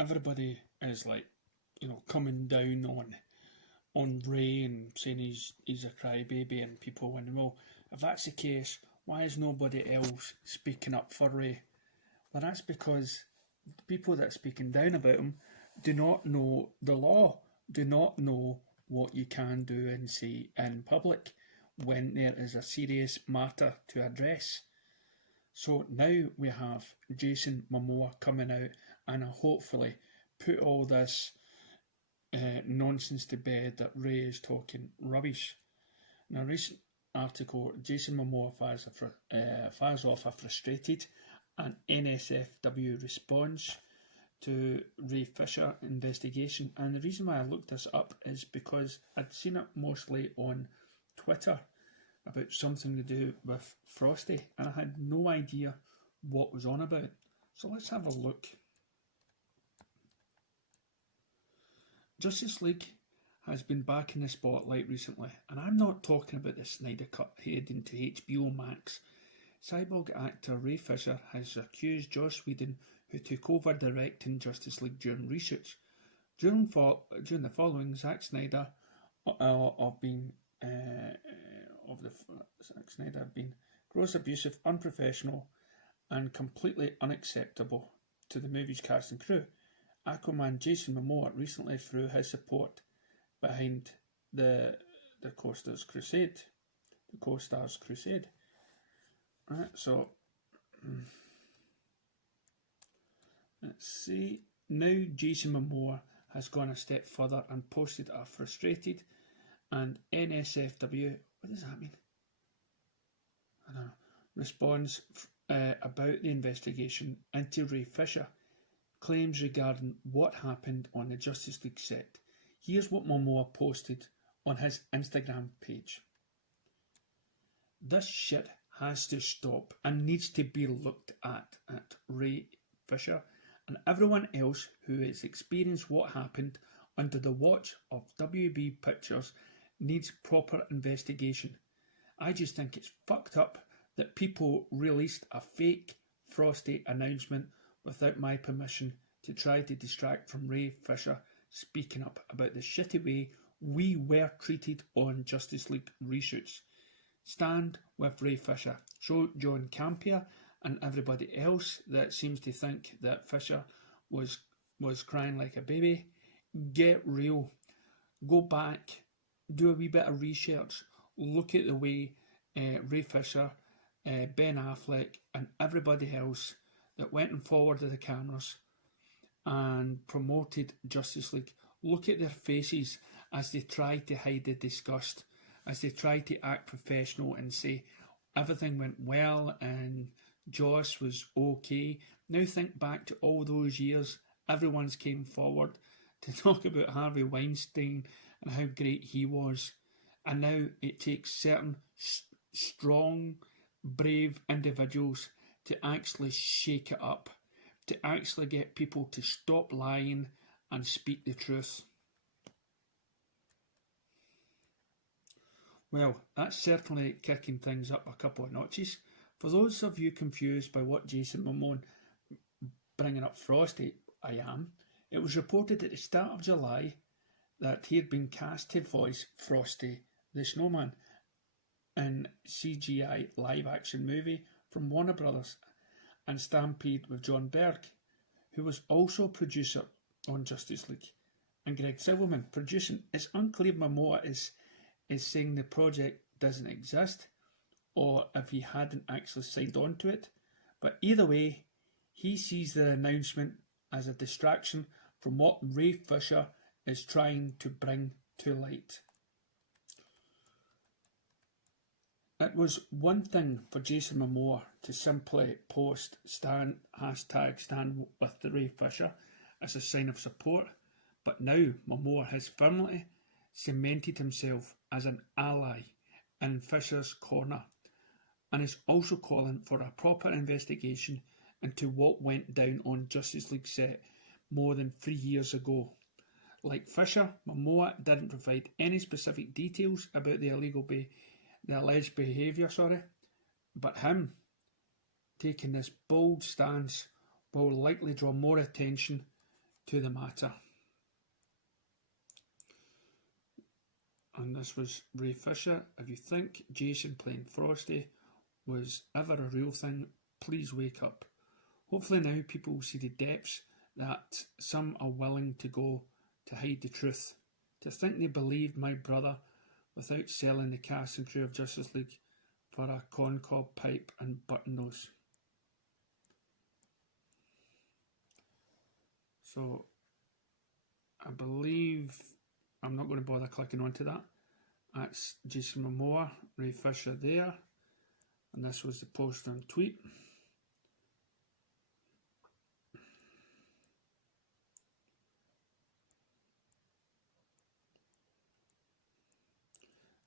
everybody is like, coming down on Ray and saying he's a crybaby and people win. Well, if that's the case, why is nobody else speaking up for Ray? Well, that's because the people that are speaking down about him do not know the law, do not know what you can do and say in public when there is a serious matter to address. So now we have Jason Momoa coming out and hopefully put all this nonsense to bed that Ray is talking rubbish. In a recent article, Jason Momoa fires off a frustrated and NSFW response to Ray Fisher investigation. And the reason why I looked this up is because I'd seen it mostly on Twitter about something to do with Frosty, and I had no idea what was on about. So let's have a look. Justice League has been back in the spotlight recently, and I'm not talking about the Snyder Cut heading to HBO Max. Cyborg actor Ray Fisher has accused Joss Whedon, who took over directing Justice League during reshoots. During the following, Zack Snyder have been gross, abusive, unprofessional, and completely unacceptable to the movie's cast and crew. Aquaman Jason Momoa recently threw his support behind the Co-Stars Crusade. Right, so let's see. Now Jason Momoa has gone a step further and posted a frustrated and NSFW, what does that mean? I don't know. Response about the investigation into Ray Fisher, claims regarding what happened on the Justice League set. Here's what Momoa posted on his Instagram page. This shit has to stop and needs to be looked at Ray Fisher and everyone else who has experienced what happened under the watch of WB Pictures needs proper investigation. I just think it's fucked up that people released a fake Frosty announcement without my permission to try to distract from Ray Fisher speaking up about the shitty way we were treated on Justice League reshoots. Stand with Ray Fisher. Show John Campea and everybody else that seems to think that Fisher was crying like a baby. Get real. Go back. Do a wee bit of research. Look at the way Ray Fisher, Ben Affleck and everybody else that went in forward of the cameras and promoted Justice League. Look at their faces as they try to hide the disgust, as they try to act professional and say everything went well and Joss was okay. Now think back to all those years everyone's came forward to talk about Harvey Weinstein and how great he was, and now it takes certain strong, brave individuals to actually shake it up, to actually get people to stop lying and speak the truth. Well, that's certainly kicking things up a couple of notches. For those of you confused by what Jason Momoa bringing up Frosty, I am. It was reported at the start of July that he had been cast to voice Frosty the Snowman in CGI live-action movie from Warner Brothers and Stampede with John Berg, who was also producer on Justice League, and Greg Silverman producing. It's unclear if Momoa is saying the project doesn't exist or if he hadn't actually signed on to it, but either way, he sees the announcement as a distraction from what Ray Fisher is trying to bring to light. It was one thing for Jason Momoa to simply post hashtag stand with the Ray Fisher as a sign of support, but now Momoa has firmly cemented himself as an ally in Fisher's corner and is also calling for a proper investigation into what went down on Justice League set more than 3 years ago. Like Fisher, Momoa didn't provide any specific details about the alleged behaviour, but him taking this bold stance will likely draw more attention to the matter. And this was Ray Fisher. If you think Jason playing Frosty was ever a real thing, please wake up. Hopefully now people will see the depths that some are willing to go to hide the truth. To think they believed my brother without selling the cast and crew of Justice League for a corncob pipe and button nose. So I believe I'm not going to bother clicking onto that. That's Jason Momoa, Ray Fisher there, and this was the post and tweet.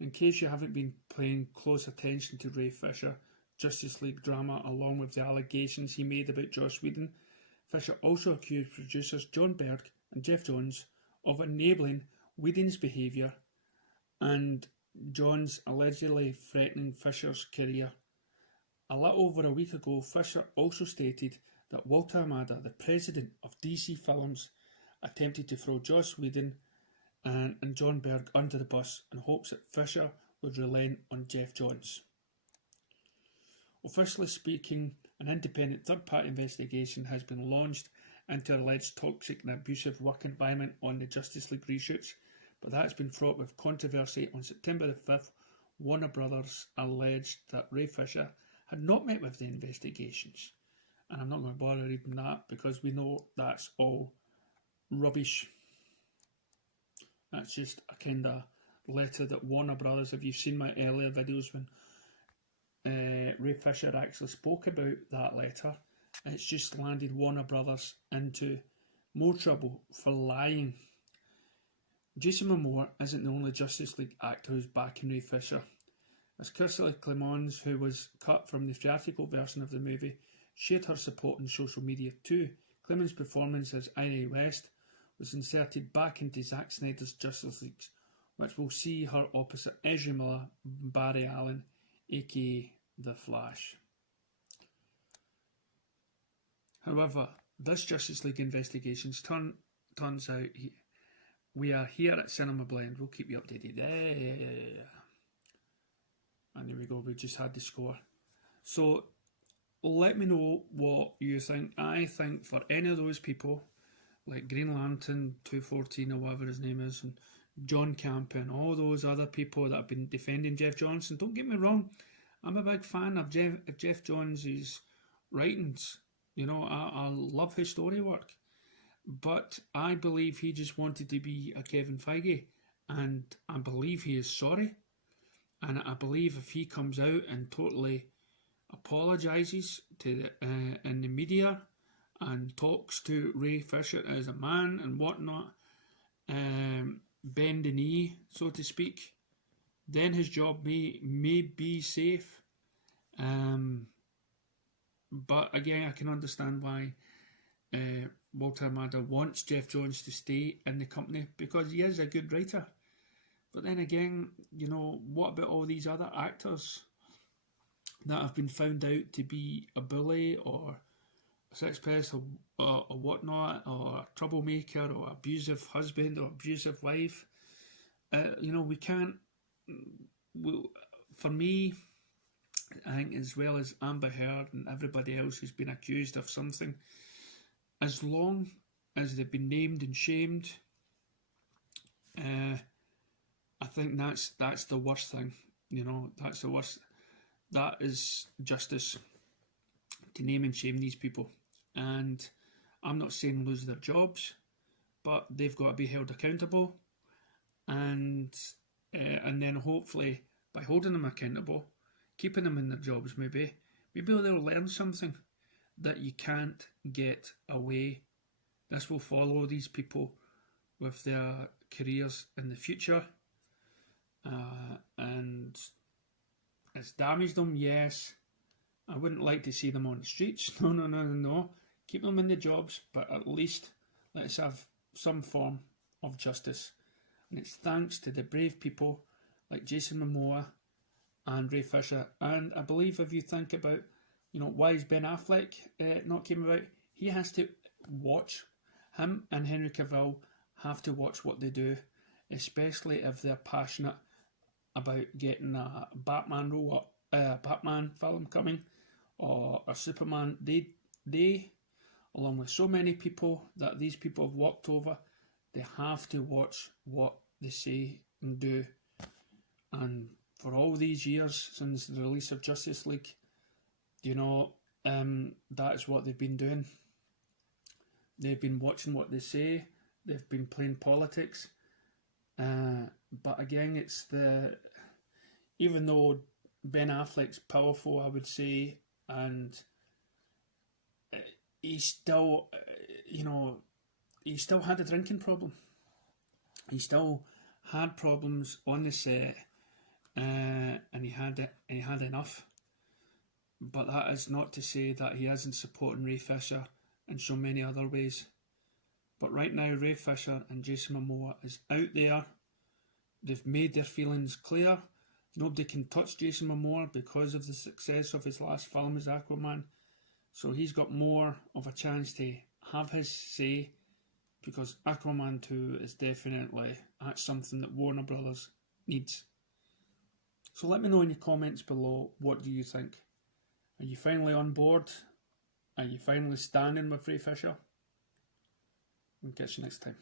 In case you haven't been paying close attention to Ray Fisher, Justice League drama along with the allegations he made about Joss Whedon, Fisher also accused producers Jon Berg and Geoff Johns of enabling Whedon's behaviour and Johns allegedly threatening Fisher's career. A little over a week ago, Fisher also stated that Walter Hamada, the president of DC Films, attempted to throw Joss Whedon and Jon Berg under the bus in hopes that Fisher would relent on Geoff Johns. Officially speaking, an independent third-party investigation has been launched into alleged toxic and abusive work environment on the Justice League reshoots, but that has been fraught with controversy. On September the 5th, Warner Brothers alleged that Ray Fisher had not met with the investigations. And I'm not going to bother reading that because we know that's all rubbish. That's just a kind of letter that Warner Brothers, if you've seen my earlier videos when Ray Fisher actually spoke about that letter, it's just landed Warner Brothers into more trouble for lying. Jason Momoa isn't the only Justice League actor who's backing Ray Fisher, as Kiersey Clemons, who was cut from the theatrical version of the movie, shared her support on social media too. Clemons' performance as Irie West was inserted back into Zack Snyder's Justice League, which will see her opposite Ezra Miller, Barry Allen, aka The Flash. However, this Justice League investigations turns out we are here at Cinema Blend. We'll keep you updated. And there we go, we just had the score. So let me know what you think. I think for any of those people, like Green Lantern 214 or whatever his name is, and John Camp and all those other people that have been defending Geoff Johns, don't get me wrong, I'm a big fan of Geoff Johns' writings. You know, I love his story work. But I believe he just wanted to be a Kevin Feige, and I believe he is sorry. And I believe if he comes out and totally apologises to in the media and talks to Ray Fisher as a man and whatnot, bend the knee, so to speak, then his job may be safe. But again, I can understand why Walter Hamada wants Geoff Johns to stay in the company because he is a good writer. But then again, you know, what about all these other actors that have been found out to be a bully or a sex pest or whatnot, or a troublemaker or abusive husband or abusive wife? You know, we can't. For me, I think as well as Amber Heard and everybody else who's been accused of something, as long as they've been named and shamed, I think that's the worst thing. You know, that's the worst. That is justice, to name and shame these people. And I'm not saying lose their jobs, but they've got to be held accountable. And then hopefully by holding them accountable, keeping them in their jobs, maybe they'll learn something that you can't get away. This will follow these people with their careers in the future. And it's damaged them, yes. I wouldn't like to see them on the streets. No. Keep them in the jobs, but at least let's have some form of justice. And it's thanks to the brave people like Jason Momoa and Ray Fisher. And I believe if you think about, you know, why is Ben Affleck not came about, he has to him and Henry Cavill have to watch what they do, especially if they're passionate about getting a Batman Batman film coming, or a Superman. They, along with so many people that these people have walked over, they have to watch what they say and do. And for all these years since the release of Justice League, that is what they've been doing. They've been watching what they say. They've been playing politics. But again, even though Ben Affleck's powerful, I would say, and he still had a drinking problem. He still had problems on the set, and he had enough. But that is not to say that he isn't supporting Ray Fisher in so many other ways. But right now, Ray Fisher and Jason Momoa is out there. They've made their feelings clear. Nobody can touch Jason Momoa because of the success of his last film as Aquaman. So he's got more of a chance to have his say, because Aquaman 2 is definitely something that Warner Brothers needs. So let me know in your comments below, what do you think? Are you finally on board? Are you finally standing with Ray Fisher? We'll catch you next time.